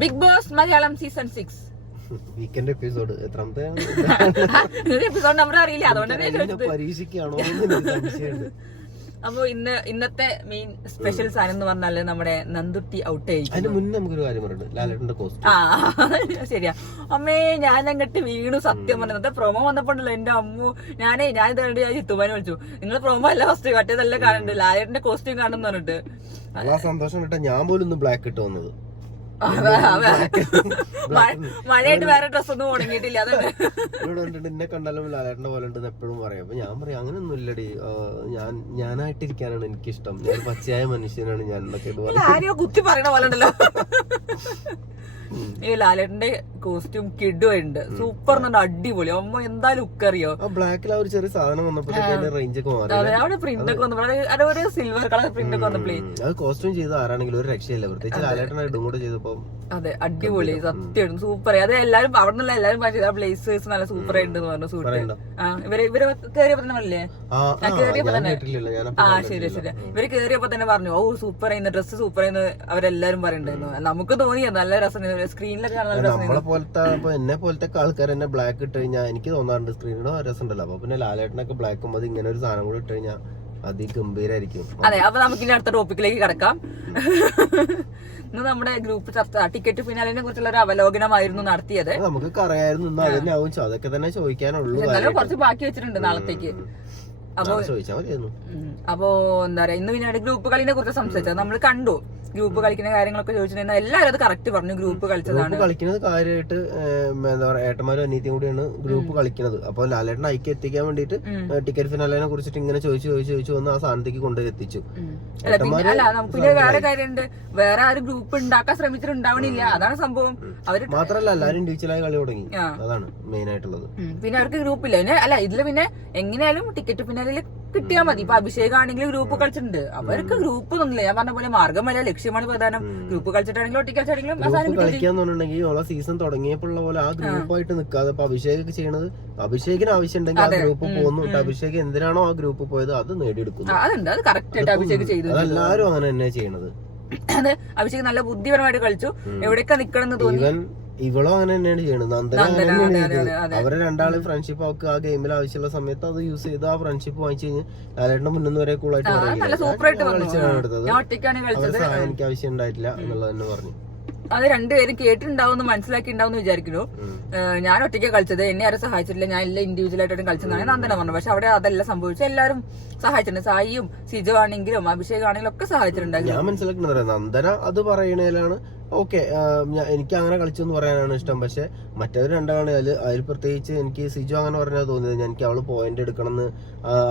Big Boss Malayalam season 6 weekend episode എത്രാമത്തെ episode number അറിയില്ല, അതുകൊണ്ട് പരീക്ഷിക്കാണോ? അപ്പൊ ഇന്നത്തെ മെയിൻ സ്പെഷ്യൽ സാധനം എന്ന് പറഞ്ഞാല് നമ്മുടെ നന്ദുട്ടി ഔട്ട് ആയിരിക്കും. അതിന് മുന്നേ നമുക്കൊരു കാര്യം പറയുന്നത്, ലാലേട്ടന്റെ കോസ്റ്റ്യൂം. ശരിയാ അമ്മേ, ഞാൻ അങ്ങോട്ട് വീണു സത്യം പറഞ്ഞത്. പ്രൊമോ വന്നപ്പോണ്ടല്ലോ എന്റെ അമ്മു, ഞാൻ ഇതുകൊണ്ട് ഞാൻ ചിത്തുമാനെ വിളിച്ചു, നിങ്ങൾ പ്രൊമോ അല്ല ഫസ്റ്റ് മറ്റേതല്ല കാണുന്നുണ്ട്, ലാലേട്ടന്റെ കോസ്റ്റ്യൂം കാണുന്നു പറഞ്ഞിട്ട്. ആ സന്തോഷം കിട്ടാൻ ഞാൻ പോലും ഒന്ന് ബ്ലാക്ക് ഇട്ട് വന്നത്. മഴയായിട്ട് വേറെ ഡ്രസ് ഒന്നും ഉണങ്ങിയിട്ടില്ല. അതുകൊണ്ട് എന്നെ കണ്ടാലും ലാലേട്ടന്റെ പോലെ ഉണ്ടെന്ന് എപ്പോഴും പറയും. അപ്പൊ ഞാൻ പറയും അങ്ങനെയൊന്നും ഇല്ലടി, ഞാനായിട്ടിരിക്കാനാണ് എനിക്കിഷ്ടം, ഞാൻ പച്ചയായ മനുഷ്യനാണ് ഞാൻ എന്നൊക്കെ ആരെയോ കുത്തി പറയണ പോലെ ഉണ്ടല്ലോ. ഈ ലാലേട്ടന്റെ കോസ്റ്റ്യൂം കിഡുണ്ട്, സൂപ്പർ എന്ന് പറഞ്ഞാൽ അടിപൊളി. അമ്മ എന്താ ലുക്ക് അറിയോ? ബ്ലാക്കിൽ ആ ഒരു ചെറിയ സാധനം വന്നപ്പോഴത്തേക്ക് റേഞ്ച് ഒക്കെ മാറി. അവിടെ പ്രിന്റ് ഒക്കെ വന്നപ്പോൾ ഒരു സിൽവർ കളർ പ്രിന്റ് ഒക്കെ വന്നപ്പോഴേ അത് കോസ്റ്റ്യൂം ചെയ്ത് ആരാണെങ്കിലും ഒരു രക്ഷയില്ല, പ്രത്യേകിച്ച് ലാലേട്ടനായിട്ടും കൂടെ ചെയ്തപ്പോ. അതെ, അടിപൊളി, സത്യമായിട്ടും സൂപ്പർ. അത് എല്ലാരും അവിടെ നിന്നുള്ള എല്ലാരും പറഞ്ഞത് ബ്ലേസേഴ്സ് നല്ല സൂപ്പർ ആയിട്ടെന്ന് പറഞ്ഞു. സൂട്ട് ഇവര് കേറിയപ്പോ തന്നെ പറഞ്ഞില്ലേ, കേറിയപ്പോ തന്നെ ശരി ശരി, ഇവര് കേറിയപ്പോ തന്നെ പറഞ്ഞു ഓ സൂപ്പർ ആയിരുന്നു, ഡ്രസ്സ് സൂപ്പർ ആയിരുന്നു അവരെല്ലാരും പറയണ്ടായിരുന്നു. നമുക്ക് തോന്നിയ നല്ല രസം, സ്ക്രീനിലൊക്കെ കാണാൻ നമ്മളെ പോലത്തെ എന്നെ പോലത്തെ ആൾക്കാർ എന്നെ ബ്ലാക്ക് ഇട്ട് കഴിഞ്ഞാൽ എനിക്ക് തോന്നാറുണ്ട് സ്ക്രീനിലോ രസം ഉണ്ടല്ലോ. അപ്പൊ പിന്നെ ലാലേട്ടനൊക്കെ ബ്ലാക്കും അത് ഇങ്ങനെ ഒരു സാധനം കൂടി ഇട്ട് കഴിഞ്ഞാൽ അതിഗംഭീരായിരിക്കും. അതെ, അപ്പൊ നമുക്ക് ഇനി അടുത്ത ടോപ്പിക്കിലേക്ക് കടക്കാം. ഇന്ന് നമ്മുടെ ഗ്രൂപ്പ് ചർച്ച ടിക്കറ്റ് ഫിനാലിനെ കുറിച്ചുള്ള ഒരു അവലോകനമായിരുന്നു നടത്തിയത്. നമുക്ക് അറിയായിരുന്നു അതൊക്കെ തന്നെ ചോദിക്കാനുള്ളൂ, കുറച്ച് ബാക്കി വെച്ചിട്ടുണ്ട് നാളത്തേക്ക്. അപ്പൊ എന്താ പറയാ, ഇന്ന് പിന്നെ ഗ്രൂപ്പ് കളിനെ കുറിച്ച് സംസാരിച്ചത് നമ്മൾ കണ്ടു. ഗ്രൂപ്പ് കളിക്കുന്ന കാര്യങ്ങളൊക്കെ ചോദിച്ചിട്ടുണ്ടെങ്കിൽ എല്ലാവരും അത് കറക്റ്റ് പറഞ്ഞു. ഗ്രൂപ്പ് കളിച്ചതാണ് കളിക്കുന്നത് കാര്യമായിട്ട്. എന്താ പറയാ, ഏട്ടന്മാരും അനിയത്തിയും കൂടിയാണ് ഗ്രൂപ്പ് കളിക്കുന്നത്. അപ്പൊ ലാലേട്ടൻ ഐക്യം എത്തിക്കാൻ വേണ്ടിട്ട് ടിക്കറ്റ് ഫിനാലിനെ കുറിച്ചിട്ട് ഇങ്ങനെ ചോദിച്ചു വന്ന് ആ സ്ഥാനത്തേക്ക് കൊണ്ടുപോയി എത്തിച്ചു. അല്ല, പിന്നെ വേറെ കാര്യമുണ്ട്, വേറെ ആരും ഗ്രൂപ്പ് ഉണ്ടാക്കാൻ ശ്രമിച്ചിട്ടുണ്ടാവണില്ല, അതാണ് സംഭവം. അവര് മാത്രല്ല എല്ലാരും ഇൻഡിവിജ്വലായി കളി തുടങ്ങി, അതാണ് മെയിൻ ആയിട്ടുള്ളത്. പിന്നെ അവർക്ക് ഗ്രൂപ്പില്ല. അല്ല ഇതില് പിന്നെ എങ്ങനെയാലും ടിക്കറ്റ് ഫിനാലിൽ കിട്ടിയാൽ മതി. ഇപ്പൊ അഭിഷേക് ആണെങ്കിലും ഗ്രൂപ്പ് കളിച്ചിട്ടുണ്ട്, അവർക്ക് ഗ്രൂപ്പ് ഒന്നുമില്ല. ഞാൻ പറഞ്ഞ പോലെ മാർഗമല്ല, ലക്ഷ്യമാണ് പ്രധാനം. ഗ്രൂപ്പ് കളിച്ചിട്ടാണെങ്കിലും ഒറ്റ കളിച്ചാണെങ്കിലും കളിക്കാന്നുണ്ടെങ്കിൽ സീസൺ തുടങ്ങിയപ്പോഴുള്ള പോലെ ആ ഗ്രൂപ്പായിട്ട് നിൽക്കാതെ ഇപ്പൊ അഭിഷേക് ചെയ്യണത്, അഭിഷേകിന് ആവശ്യം ഉണ്ടെങ്കിൽ ആ ഗ്രൂപ്പ് പോകുന്നു. അഭിഷേക് എന്തിനാണോ ആ ഗ്രൂപ്പ് പോയത് അത് നേടിയെടുക്കുന്നു. അതുണ്ട്, അത് കറക്റ്റ് ആയിട്ട് അഭിഷേക് ചെയ്തു. അതെല്ലാരും അങ്ങനെ തന്നെ ചെയ്യണത്. അത് അഭിഷേക് നല്ല ബുദ്ധിപരമായിട്ട് കളിച്ചു. എവിടെയൊക്കെ നിക്കണം എന്ന് തോന്നി. ഇവളും അങ്ങനെ തന്നെയാണ് ചെയ്യണത്. നന്ദന അവരെ രണ്ടാളും ഫ്രണ്ട്ഷിപ്പ് അവർക്ക് ആ ഗെയിമിൽ ആവശ്യമുള്ള സമയത്ത് അത് യൂസ് ചെയ്ത് ആ ഫ്രണ്ട്ഷിപ്പ് വാങ്ങിച്ചു കഴിഞ്ഞ് ലാലേട്ടന്റെ മുന്നിൽ വരെ കൂളായിട്ട് എനിക്ക് ആവശ്യം ഉണ്ടായിട്ടില്ല എന്നുള്ളത് തന്നെ പറഞ്ഞു. അത് രണ്ടുപേരും കേട്ടിട്ടുണ്ടാവും, മനസ്സിലാക്കി ഉണ്ടാവും വിചാരിക്കുന്നു. ഞാൻ ഒറ്റയ്ക്ക് കളിച്ചത്, എന്നെ ആരും സഹായിച്ചിട്ടില്ല, ഞാൻ എല്ലാം ഇൻഡിവിജ്വൽ ആയിട്ടാണ് കളിച്ചതാണ് നന്ദന പറഞ്ഞു. പക്ഷെ അവിടെ അതല്ല സംഭവിച്ചത്, എല്ലാവരും സഹായിച്ചിട്ടുണ്ട്. സായിയും സിജു ആണെങ്കിലും അഭിഷേക് ആണെങ്കിലും ഒക്കെ സഹായിച്ചിട്ടുണ്ടായിരുന്നു. ഞാൻ മനസ്സിലാക്കുന്നത് നന്ദന അത് പറയണേലാണ് ഓക്കെ, എനിക്ക് അങ്ങനെ കളിച്ചെന്ന് പറയാനാണ് ഇഷ്ടം. പക്ഷെ മറ്റവർ രണ്ടാണ് അതിൽ പ്രത്യേകിച്ച് എനിക്ക് സിജു അങ്ങനെ പറഞ്ഞാൽ തോന്നിയത്, എനിക്ക് അവള് പോയിന്റ് എടുക്കണം എന്ന്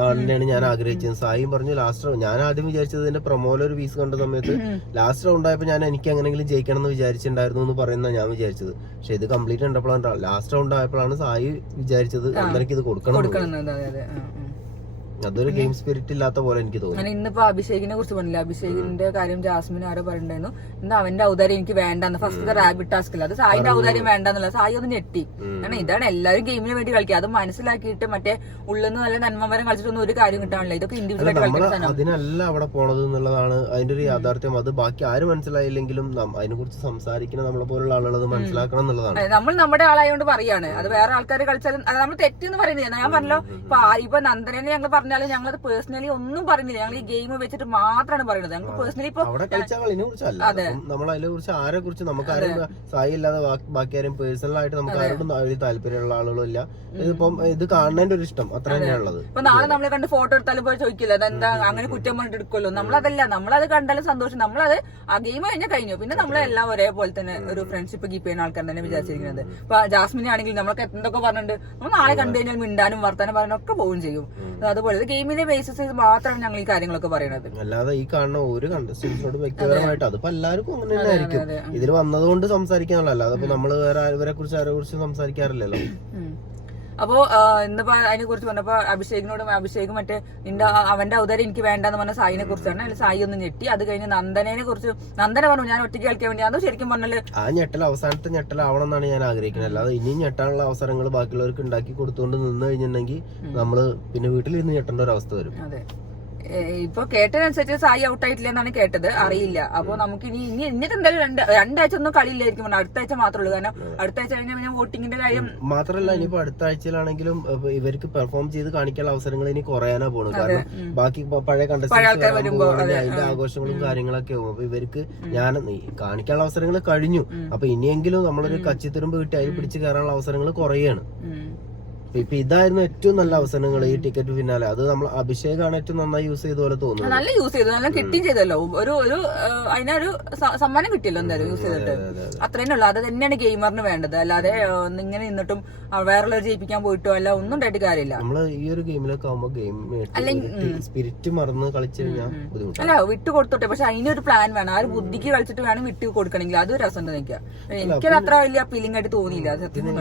ആളിനെയാണ് ഞാൻ ആഗ്രഹിച്ചത്. സായിയും പറഞ്ഞു ലാസ്റ്റ് ഞാൻ ആദ്യം വിചാരിച്ചത് ഇതിന്റെ പ്രൊമോയിലൊരു ഒരു പീസ് കണ്ട സമയത്ത് ലാസ്റ്റ് റൗണ്ട് ആയപ്പോൾ ഞാൻ എനിക്ക് എങ്ങനെങ്കിലും ജയിക്കണം എന്ന് വിചാരിച്ചിട്ടുണ്ടായിരുന്നു എന്ന് പറയുന്ന ഞാൻ വിചാരിച്ചത്. പക്ഷെ ഇത് കംപ്ലീറ്റ് കണ്ടപ്പോഴാണ് ലാസ്റ്റ് റൗണ്ട് ആയപ്പോഴാണ് സായി വിചാരിച്ചത് എനിക്ക് ഇത് കൊടുക്കണം. അതൊരു ഗെയിം സ്പിരിറ്റ് ഇല്ലാത്ത പോലെ എനിക്ക് തോന്നുന്നു. ഇന്നിപ്പോ അഭിഷേകിനെ കുറിച്ച് പറഞ്ഞില്ല, അഭിഷേകിന്റെ കാര്യം ജാസ്മിൻ ആരോ പറഞ്ഞിട്ടുണ്ടായിരുന്നു, ഇന്ന് അവന്റെ ഔദാര്യം എനിക്ക് വേണ്ടെന്ന്. ഫസ്റ്റ് റാബിറ്റ് ടാസ്ക് അല്ല, അത് സായിന്റെ ഔദാര്യം വേണ്ടെന്നുള്ള. സായി ഒന്ന് ഞെട്ടി. കാരണം ഇതാണ് എല്ലാവരും ഗെയിമിന് വേണ്ടി കളിക്കുക, അത് മനസ്സിലാക്കിയിട്ട് മറ്റേ ഉള്ളിന്ന് നല്ല നന്മമരം കളിച്ചിട്ടൊന്നും ഒരു കാര്യം കിട്ടാനില്ല. ഇതൊക്കെ ഇൻഡിവിജ്വൽ ആയിട്ട് കളിക്കുന്ന അതിനല്ല അവിടെ പോണത് എന്നുള്ളതാണ് അതിന്റെ ഒരു യാഥാർത്ഥ്യം. അത് ബാക്കി ആരും മനസ്സിലായില്ലെങ്കിലും അതിനെ കുറിച്ച് സംസാരിക്കണം നമ്മളെ പോലുള്ള ആളുകൾ അത് മനസ്സിലാക്കണം എന്നുള്ളതാണ്. നമ്മൾ നമ്മുടെ ആളായതുകൊണ്ട് പറയാണ്, അത് വേറെ ആൾക്കാർ കളിച്ചാലും അത് നമ്മൾ തെറ്റെന്ന് പറയുന്നില്ല. ഞാൻ പറഞ്ഞല്ലോ, ഇപ്പൊ നന്ദനെ ഞങ്ങൾ പറഞ്ഞാലും ഞങ്ങളത് പേഴ്സണലി ഒന്നും പറയുന്നില്ല, ഞങ്ങൾ ഈ ഗെയിം വെച്ചിട്ട് മാത്രമാണ് പറയുന്നത്. ഞങ്ങൾക്ക് പേഴ്സണലി ഇപ്പൊ അവിടെ കളിച്ച കളിനെ കുറിച്ചല്ല, നമ്മൾ അതിനെ കുറിച്ച് ആരെ കുറിച്ച് നമുക്ക് ആരും സായി അല്ലാതെ ബാക്കി ആരും പേഴ്സണൽ ആയിട്ട് നമുക്ക് ആരോടും താല്പര്യമുള്ള ആളുകളും ഇല്ല. ഇതിപ്പം ഇത് കാണുന്നതിന്റെ ഒരു ഇഷ്ടം അത്ര തന്നെയാണുള്ളത്. ഇപ്പൊ നാളെ നമ്മളെ കണ്ട് ഫോട്ടോ എടുത്താലും പോയി ചോദിക്കില്ല അതെന്താ അങ്ങനെ കുറ്റം പറഞ്ഞിട്ട് എടുക്കുമല്ലോ. നമ്മളതല്ല, നമ്മളത് കണ്ടാലും സന്തോഷം, നമ്മളത് ആ ഗെയിം കഴിഞ്ഞു. പിന്നെ നമ്മളെല്ലാം ഒരേപോലെ തന്നെ ഒരു ഫ്രണ്ട്ഷിപ്പ് കീപ്പ് ചെയ്യുന്ന ആൾക്കാർ തന്നെ വിചാരിച്ചിരിക്കുന്നത്. ഇപ്പൊ ജാസ്മിനെ ആണെങ്കിൽ നമ്മളൊക്കെ എന്തൊക്കെ പറഞ്ഞിട്ടുണ്ട്, നമ്മൾ നാളെ കണ്ടു കഴിഞ്ഞാൽ മിണ്ടാനും വർത്താനം പറയാനൊക്കെ പോവുകയും ചെയ്യും. അതുപോലെ ഗെയിമിന്റെ ബേസിസ് മാത്രമാണ് ഞങ്ങൾ ഈ കാര്യങ്ങളൊക്കെ പറയുന്നത്. അല്ലാതെ ഈ കാണുന്ന ഒരു കണ്ടസ്റ്റന്റിനോട് വ്യക്തിപരമായിട്ട് അതിപ്പോ എല്ലാവർക്കും അങ്ങനെ തന്നെ ആയിരിക്കും. ഇതിൽ വന്നതുകൊണ്ട് സംസാരിക്കാനുള്ള, അല്ലാതെ ഇപ്പൊ നമ്മള് വേറെ ഇവരെ കുറിച്ച് ആരെ കുറിച്ച് സംസാരിക്കാറില്ലല്ലോ. അപ്പോ ഇന്നിപ്പോ അതിനെ കുറിച്ച് പറഞ്ഞപ്പോ അഭിഷേക് മറ്റേ അവന്റെ ഔദാര്യം എനിക്ക് വേണ്ടെന്ന് പറഞ്ഞ സായിനെ കുറിച്ചാണ്. അതിൽ സായി ഒന്ന് ഞെട്ടി. അത് കഴിഞ്ഞ് നന്ദനെ കുറിച്ച് നന്ദന പറഞ്ഞു ഞാൻ ഒറ്റയ്ക്ക് കളിക്കാൻ വേണ്ടി. അത് ശരിക്കും പറഞ്ഞാല് ആ ഞെട്ടൽ അവസാനത്തെ ഞെട്ടലാവണം എന്നാണ് ഞാൻ ആഗ്രഹിക്കുന്നത്. അല്ലാതെ ഇനിയും ഞെട്ടാനുള്ള അവസരങ്ങൾ ബാക്കിയുള്ളവർക്ക് ഉണ്ടാക്കി കൊടുത്തുകൊണ്ട് നിന്ന് കഴിഞ്ഞിട്ടുണ്ടെങ്കിൽ നമ്മള് പിന്നെ വീട്ടിലിരുന്ന് ഞെട്ടേണ്ട ഒരു അവസ്ഥ വരും. അതെ, ഇപ്പൊ കേട്ടതനുസരിച്ച് സായി ഔട്ട് ആയിട്ടില്ല എന്നാണ് കേട്ടത്, അറിയില്ല. അപ്പൊ നമുക്ക് ഇനിയിട്ട് എന്തായാലും രണ്ടാഴ്ച ഒന്നും കളിയില്ലായിരിക്കും, അടുത്ത ആഴ്ച മാത്രമേ ഉള്ളൂ. കാരണം അടുത്ത ആഴ്ച കഴിഞ്ഞാൽ പിന്നെ വോട്ടിങ്ങിന്റെ കാര്യം മാത്രല്ല, ഇനിയിപ്പോ അടുത്ത ആഴ്ചയിലാണെങ്കിലും ഇവർക്ക് പെർഫോം ചെയ്ത് കാണിക്കാനുള്ള അവസരങ്ങൾ ഇനി കുറയാനാ പോകുന്നത്. കാരണം ബാക്കി പഴയ കണ്ടസ്റ്റൻസ് അതിന്റെ ആഘോഷങ്ങളും കാര്യങ്ങളൊക്കെ ആവും. അപ്പൊ ഇവർക്ക് കാണിക്കാനുള്ള അവസരങ്ങൾ കഴിഞ്ഞു. അപ്പൊ ഇനിയെങ്കിലും നമ്മളൊരു കച്ചിത്തുരുമ്പ് കിട്ടി അതിൽ പിടിച്ച് കയറാനുള്ള അവസരങ്ങൾ കുറയാണ്. ഇപ്പൊ ഇതായിരുന്നു ഏറ്റവും നല്ല അവസരങ്ങൾ ഈ ടിക്കറ്റ് പിന്നാലെ. അത് നമ്മൾ അഭിഷേകാണ് ഏറ്റവും നന്നായി യൂസ് ചെയ്ത പോലെ തോന്നുന്നു. നല്ല യൂസ് ചെയ്തു, നല്ല കിട്ടുകയും ചെയ്തല്ലോ. ഒരു അതിനൊരു സമ്മാനം കിട്ടിയല്ലോ എന്തായാലും യൂസ് ചെയ്തിട്ട്. അത്രേന്നെ ഉള്ളു. അത് തന്നെയാണ് ഗെയിമറിന് വേണ്ടത്. അല്ലാതെ ഇങ്ങനെ നിന്നിട്ടും വേറെ ജയിപ്പിക്കാൻ പോയിട്ടോ അല്ല ഒന്നും ഉണ്ടായിട്ട് കാര്യമില്ല. നമ്മള് ഈ ഒരു ഗെയിമിലൊക്കെ ആവുമ്പോ ഗെയിം സ്പിരിറ്റ് മറന്ന് കളിച്ചു കഴിഞ്ഞാൽ ബുദ്ധിമുട്ട്. അല്ല വിട്ടു കൊടുത്തോട്ടെ, പക്ഷെ അതിനൊരു പ്ലാൻ വേണം. ആ ഒരു ബുദ്ധിക്ക് കളിച്ചിട്ട് വേണം വിട്ടു കൊടുക്കണമെങ്കിൽ അത് രസം നിൽക്കുക. എനിക്കത് അത്ര വലിയ അപ്പീലിംഗ് ആയിട്ട് തോന്നിയില്ല സത്യം.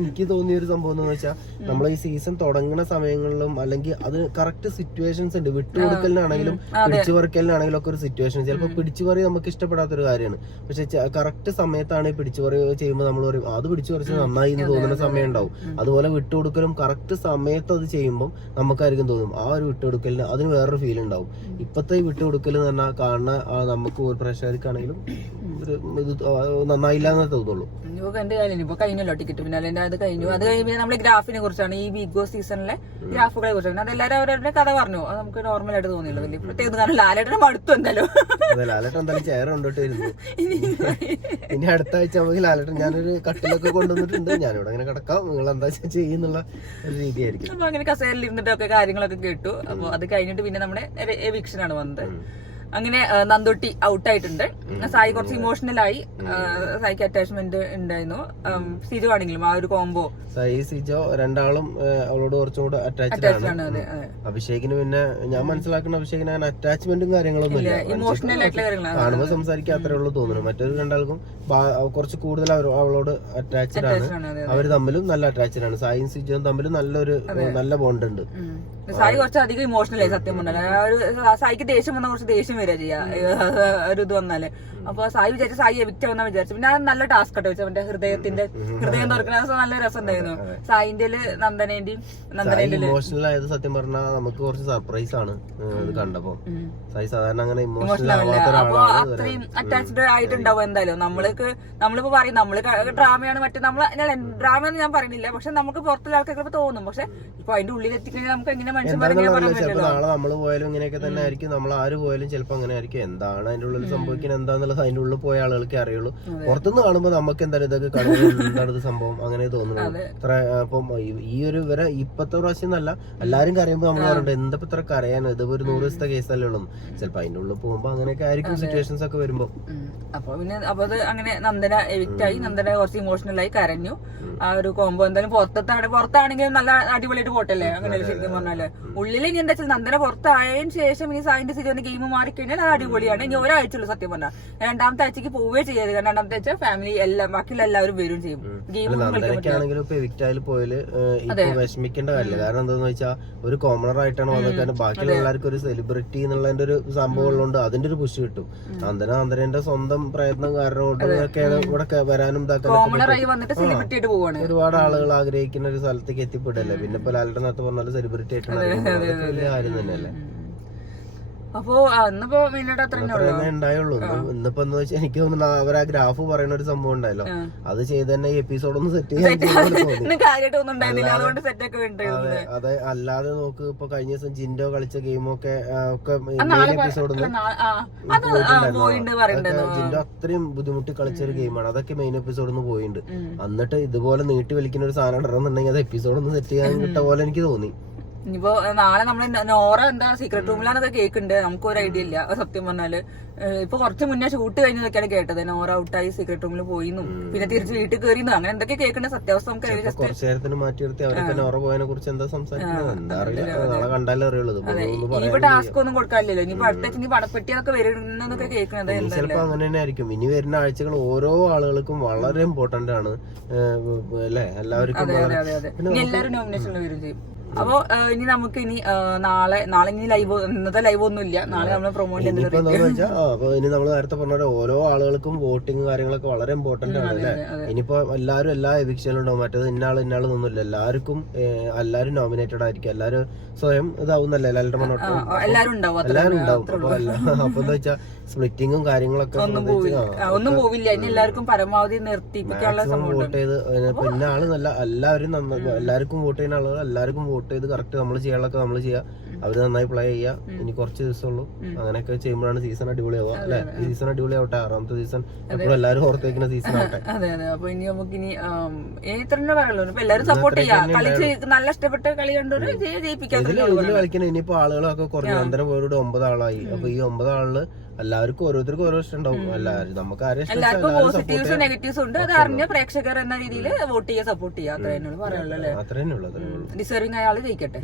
എനിക്ക് തോന്നിയ ഒരു സംഭവം എന്ന് വെച്ചാൽ നമ്മൾ ഈ സീസൺ തുടങ്ങുന്ന സമയങ്ങളിലും അല്ലെങ്കിൽ അത് കറക്റ്റ് സിറ്റുവേഷൻസ് ഉണ്ട്. വിട്ടുകൊടുക്കലിനാണെങ്കിലും പിടിച്ചു പറിക്കലിനാണെങ്കിലും ഒക്കെ ഒരു സിറ്റുവേഷൻ. ചിലപ്പോൾ പിടിച്ചു പറി നമുക്ക് ഇഷ്ടപ്പെടാത്തൊരു കാര്യമാണ്, പക്ഷെ കറക്റ്റ് സമയത്താണ് ഈ പിടിച്ചു പറി ചെയ്യുമ്പോൾ നമ്മൾ പറയും അത് പിടിച്ചു പറിച്ച് നന്നായി എന്ന് തോന്നുന്ന സമയം ഉണ്ടാവും. അതുപോലെ വിട്ടുകൊടുക്കലും കറക്റ്റ് സമയത്ത് അത് ചെയ്യുമ്പോൾ നമുക്കായിരിക്കും തോന്നും ആ ഒരു വിട്ടുകൊടുക്കലിന് അതിന് വേറൊരു ഫീൽ ഉണ്ടാവും. ഇപ്പത്തെ ഈ വിട്ടുകൊടുക്കൽ എന്ന് പറഞ്ഞാൽ കാണുന്ന നമുക്ക് പ്രേക്ഷകർക്കാണെങ്കിലും ഇത് നന്നായില്ല എന്നേ തോന്നുള്ളൂ. എന്റെ കാര്യം ഇപ്പൊ കഴിഞ്ഞല്ലോ ടിക്കറ്റ് പിന്നെ അത് കഴിഞ്ഞു. അത് കഴിഞ്ഞ് നമ്മള് ഗ്രാഫിനെ കുറിച്ചാണ്, ഈ ബിഗ് ബോസ് സീസണിലെ ഗ്രാഫുകളെ കുറിച്ചാണ്. അതെല്ലാവരും അവരുടെ കഥ പറഞ്ഞു. അത് നമുക്ക് നോർമൽ ആയിട്ട് തോന്നിയില്ല വലിയ പ്രത്യേകത. കാരണം ലാലേട്ടന് മടുത്തു എന്തായാലും. ലാലേട്ടൻ എന്തായാലും ചെയർ കൊണ്ടിട്ടായിരുന്നു. ഇനി അടുത്ത ആഴ്ച നമുക്ക് ലാലേട്ടൻ ഞാനൊരു കട്ടിലൊക്കെ കൊണ്ടുവന്നിട്ടുണ്ട്, ഞാനിവിടെ അങ്ങനെ കിടക്കാം, നിങ്ങൾ എന്താ ചെയ്യുന്നുള്ള ഒരു രീതിയായിരിക്കും. അപ്പൊ അങ്ങനെ കസേരയിൽ ഇരുന്നിട്ടൊക്കെ കാര്യങ്ങളൊക്കെ കേട്ടു. അപ്പൊ അത് കഴിഞ്ഞിട്ട് പിന്നെ നമ്മുടെ എവിക്ഷനാണ് വന്നത്. അങ്ങനെ നന്ദോട്ടി ഔട്ടായിട്ടുണ്ട്. സായി കുറച്ച് ഇമോഷണലായി. സായിക്ക് അറ്റാച്ച്മെന്റ് ഉണ്ടായിരുന്നു. സിജോ ആണെങ്കിലും ആ ഒരു കോംബോ സായി സിജോ രണ്ടാളും അവളോട് കുറച്ചും കൂടെ അറ്റാച്ച്ഡ് ആണ്. അഭിഷേകിന് പിന്നെ ഞാൻ മനസ്സിലാക്കുന്ന അഭിഷേകിന് അങ്ങനെ അറ്റാച്ച്മെന്റും കാര്യങ്ങളൊന്നും ഇല്ല. ഇമോഷണൽ ആയിട്ടുള്ള കാര്യങ്ങളാണ് കാണുമ്പോൾ സംസാരിക്കാൻ അത്രേ ഉള്ളൂ തോന്നുന്നു. മറ്റൊരു രണ്ടാൾക്കും കുറച്ച് കൂടുതൽ അവളോട് അറ്റാച്ച്ഡ് ആണ്. അവർ തമ്മിലും നല്ല അറ്റാച്ച്ഡ് ആണ്. സായിയും സിജോയും തമ്മിലും നല്ല ബോണ്ട് ഉണ്ട്. സായി കുറച്ച് അധികം ഇമോഷണലായി സത്യം പറഞ്ഞാൽ. സായിക്ക് ദേഷ്യം വന്നാൽ കുറച്ച് ദേഷ്യം വരിക ചെയ്യാ ഒരു ഇത് വന്നാല്. അപ്പൊ സായി വിചാരിച്ചു സായി എവിക്റ്റ് ആവുന്ന വിചാരിച്ചു. പിന്നെ അത് നല്ല ടാസ്ക് ആട്ടോ വെച്ചാൽ അവന്റെ ഹൃദയം തുറക്കുന്ന നല്ല രസം ഉണ്ടായിരുന്നു. സായിന്റെ നന്ദനേന്റെയും ഇമോഷണൽ ആയത് സത്യം പറഞ്ഞാൽ നമുക്ക് കുറച്ച് സർപ്രൈസ് ആണ് ഇത് കണ്ടപ്പോ. സായി സാധാരണ അങ്ങനെ ഇമോഷണൽ അപ്പൊ അത്രയും അറ്റാച്ച്ഡ് ആയിട്ടുണ്ടാവും എന്തായാലും. നമ്മളിപ്പോ പറയും നമ്മള് ഡ്രാമയാണ് മറ്റേ ഡ്രാമയെന്ന് ഞാൻ പറയുന്നില്ല, പക്ഷെ നമുക്ക് പുറത്തുള്ള ആൾക്കാർക്ക് തോന്നും. പക്ഷെ ഇപ്പൊ അതിന്റെ ഉള്ളിൽ എത്തിക്കഴിഞ്ഞാൽ നമുക്ക് എങ്ങനെ ചിലപ്പോ നാളെ നമ്മള് പോയാലും ഇങ്ങനെയൊക്കെ തന്നെ ആയിരിക്കും. നമ്മൾ ആര് പോയാലും ചിലപ്പോ അങ്ങനെ ആയിരിക്കും. എന്താണ് അതിന്റെ ഉള്ളിൽ സംഭവിക്കുന്നത് എന്താന്നുള്ളത് അതിന്റെ ഉള്ളിൽ പോയ ആളുകൾക്ക് അറിയുള്ളൂ. പുറത്തുനിന്ന് കാണുമ്പോൾ നമുക്ക് എന്തായാലും ഇതൊക്കെ കാണുമ്പോൾ എന്താണ് സംഭവം അങ്ങനെ തോന്നുന്നത്. അപ്പം ഈ ഒരു വരെ ഇപ്പത്തെ പ്രാവശ്യം എന്നല്ല, എല്ലാരും കരയുമ്പോ നമ്മൾ പറയുന്നുണ്ട് എന്താ ഇത്ര കരയാൻ, ഇത് ഒരു 100 ദിവസത്തെ കേസല്ലേ ഉള്ളൂ. ചിലപ്പോ അതിന്റെ ഉള്ളിൽ പോകുമ്പോ അങ്ങനെയൊക്കെ ആയിരിക്കും സിറ്റുവേഷൻസ് ഒക്കെ വരുമ്പോ. അപ്പൊ പിന്നെ അപ്പൊ അത് അങ്ങനെ നന്ദന എവിക്റ്റ് ആയി. നന്ദന കുറച്ച് ഇമോഷണലായി കരഞ്ഞു. ആ ഒരു കോംബോ എന്തായാലും പുറത്താണെങ്കിലും നല്ല അടിപൊളിയായിട്ട് പോട്ടല്ലേ. അങ്ങനെയല്ലേ ശരിക്കും പറഞ്ഞാല്. ഉള്ളിൽ ഇനി എന്താ വെച്ചാൽ നന്ദന പുറത്തായതിനു ശേഷം ഈ സായിന്റെ സിജോന്റെ ഗെയിം മാറിക്കഴിഞ്ഞാൽ അത് അടിപൊളിയാണ്. ഇനി ഒരാഴ്ചയുള്ളൂ സത്യം പറഞ്ഞാൽ. രണ്ടാമത്തെ ആഴ്ചക്ക് പോവുകയെ ചെയ്യാതെ. കാരണം രണ്ടാമത്തെ ആഴ്ച ഫാമിലി എല്ലാം ബാക്കിയുള്ള എല്ലാവരും വരും ചെയ്യും. നന്ദനക്കാണെങ്കിലും ഇപ്പൊ എവിക്റ്റായാൽ പോയാല് ഇപ്പൊ വിഷമിക്കേണ്ട കാര്യമില്ല. കാരണം എന്താന്ന് വെച്ചാൽ ഒരു കോമണർ ആയിട്ടാണ് വന്നത്. ബാക്കിയുള്ള എല്ലാവർക്കും ഒരു സെലിബ്രിറ്റി എന്നുള്ളതിന്റെ ഒരു സംഭവം ഉള്ളതുകൊണ്ട് അതിന്റെ ഒരു പുഷ് കിട്ടും. നന്ദനന്റെ സ്വന്തം പ്രയത്നം കാരണം കൊണ്ടൊക്കെയാണ് ഇവിടെ വരാനും ഒരുപാട് ആളുകൾ ആഗ്രഹിക്കുന്ന ഒരു സ്ഥലത്തേക്ക് എത്തിപ്പെടല്ലേ. പിന്നെ ഇപ്പൊ ലാലിന്റെ നേരത്തെ പറഞ്ഞാലും സെലിബ്രിറ്റി ആയിട്ട് വലിയ കാര്യം തന്നെയല്ലേ. അപ്പൊ ഇന്നിപ്പോ ഉണ്ടായുള്ളൂ. ഇന്നിപ്പോ എന്ന് വെച്ചാൽ എനിക്ക് തോന്നുന്നു അവർ ആ ഗ്രാഫ് പറയുന്ന ഒരു സംഭവം ഉണ്ടായല്ലോ, അത് ചെയ്ത് തന്നെ ഈ എപ്പിസോഡ് ഒന്ന് സെറ്റ് ചെയ്യാൻ. അതെ, അല്ലാതെ നോക്ക് ഇപ്പൊ കഴിഞ്ഞ ദിവസം ജിൻഡോ കളിച്ച ഗെയിമൊക്കെ മെയിൻ എപ്പിസോഡ് ജിൻഡോ അത്രയും ബുദ്ധിമുട്ടി കളിച്ചൊരു ഗെയിമാണ്. അതൊക്കെ മെയിൻ എപ്പിസോഡിൽ പോയിട്ടുണ്ട്. എന്നിട്ട് ഇതുപോലെ നീട്ടി വലിക്കുന്ന ഒരു സാധനം ഇടണമെന്നുണ്ടെങ്കിൽ അത് എപ്പിസോഡ് ഒന്ന് സെറ്റ് ചെയ്യാൻ കിട്ട പോലെ എനിക്ക് തോന്നി. ഇനിയിപ്പോ നാളെ നമ്മള് നോറ എന്താ സീക്രട്ട് റൂമിലാണൊക്കെ കേൾക്കുന്നുണ്ട്. നമുക്കൊരു ഐഡിയ ഇല്ല സത്യം പറഞ്ഞാല്. ഇപ്പൊ കുറച്ച് മുന്നേ ഷൂട്ട് കഴിഞ്ഞതൊക്കെയാണ് കേട്ടത്. നോറ ഔട്ടായി സീക്രട്ട് റൂമിൽ പോയിന്നും പിന്നെ തിരിച്ച് വീട്ടിൽ കയറിയെന്നും അങ്ങനെ എന്തൊക്കെ കേൾക്കേണ്ട സത്യാവസ്ഥ നമുക്ക് കുറച്ചു നേരത്തിന് മാറ്റി നിർത്തി അവരൊക്കെ നോറ പോയതിനെ കുറിച്ച് എന്താ സംസാരിക്കുന്നത് എന്താ അറിയില്ല. നാളെ കണ്ടാലേ അറിയുള്ളൂ. ഇനിയിപ്പോ ടാസ്ക് ഒന്നും കൊടുക്കാനില്ലല്ലോ. ഇനിയിപ്പോ അടുത്ത ഇനി പടപ്പെട്ടിയൊക്കെ വരുന്നൊക്കെ കേൾക്കണത് ചിലപ്പോ അങ്ങനെ തന്നെ ആയിരിക്കും. ഇനി വരുന്ന ആഴ്ചകൾ ഓരോ ആളുകൾക്കും വളരെ ഇമ്പോർട്ടന്റ് ആണ് അല്ലെ. എല്ലാവർക്കും എല്ലാവരും നോമിനേഷനിൽ വരും ചെയ്യും. അപ്പൊ ഇനി നമുക്ക് ഇനി നാളെ ഇനി ലൈവ്, ഇന്നത്തെ ലൈവ് ഒന്നും ഇല്ല, നാളെ നമ്മൾ പ്രൊമോട്ട് ഇനിയിപ്പോ എന്താന്ന് വെച്ചാൽ അപ്പൊ ഇനി നമ്മൾ നേരത്തെ പറഞ്ഞ ഓരോ ആളുകൾക്കും വോട്ടിങ് കാര്യങ്ങളൊക്കെ വളരെ ഇമ്പോർട്ടന്റ് ആണ് അല്ലെ. ഇനിയിപ്പോ എല്ലാവരും എല്ലാ എവിക്ഷനിലും ഉണ്ടാവും, മറ്റേത് ഇന്നാളൊന്നുമില്ല, എല്ലാരും നോമിനേറ്റഡ് ആയിരിക്കും, എല്ലാരും സ്വയം ഇതാവുന്നല്ലേ, എല്ലാവരുടെ മണ്ണോട്ടും എല്ലാരും ഉണ്ടാവും. അപ്പൊ എന്താ വെച്ചാ സ്പ്ലിറ്റിങ്ങും കാര്യങ്ങളൊക്കെ ഒന്നും പോവില്ല. ഇനി എല്ലാവർക്കും പരമാവധി നിർത്തിപ്പിക്കാനുള്ള വോട്ട് ചെയ്ത് പിന്നെ ആളെന്നല്ല എല്ലാവർക്കും വോട്ട് ചെയ്യുന്ന ആളുകൾ എല്ലാവർക്കും വോട്ട് ചെയ്ത് കറക്റ്റ് നമ്മൾ ചെയ്യാനുള്ളതൊക്കെ നമ്മൾ ചെയ്യാം, അവര് നന്നായി പ്ലേ ചെയ്യാം. ഇനി കുറച്ച് ദിവസമുള്ളൂ, അങ്ങനെയൊക്കെ ചെയ്യുമ്പോഴാണ് സീസൺ അടിപൊളിയാവുക അല്ലെ. ഈ സീസൺ അടിപൊളിയാവട്ടെ, 6ാമത്തെ സീസൺ എപ്പോഴും എല്ലാവരും ഓർത്ത് വെക്കുന്ന സീസൺ ആവട്ടെ. അതെ അതെ. അപ്പൊ ഇനി നമുക്ക് ഇനി ഇത്രന്നെ പറയുള്ളൂ. ഇപ്പൊ എല്ലാവരും സപ്പോർട്ട് ചെയ്യാം, കളിച്ച് നല്ല ഇഷ്ടപ്പെട്ട കളി കണ്ടൊരു ജയിപ്പിക്കാൻ ഇതില് കളിക്കണം. ഇനിയിപ്പോ ആളുകളൊക്കെ കുറഞ്ഞു, അന്തരം പോയോട് 9 ആളായി. അപ്പൊ ഈ 9 ആളില് എല്ലാവർക്കും ഓരോരുത്തർക്കും ഓരോ ഇഷ്ടം ഉണ്ടാവും. എല്ലാവരും നമുക്ക് എല്ലാവർക്കും പോസിറ്റീവ്സും നെഗറ്റീവ്സും ഉണ്ട്. അത് അറിഞ്ഞ പ്രേക്ഷകർ എന്ന രീതിയിൽ വോട്ട് ചെയ്യുക, സപ്പോർട്ട് ചെയ്യുക, അത്രേ പറയാനുള്ളൂ അല്ലേ. അത്രേ ഉള്ളൂ. ഡിസേർവിംഗ് അയാൾ ജയിക്കട്ടെ.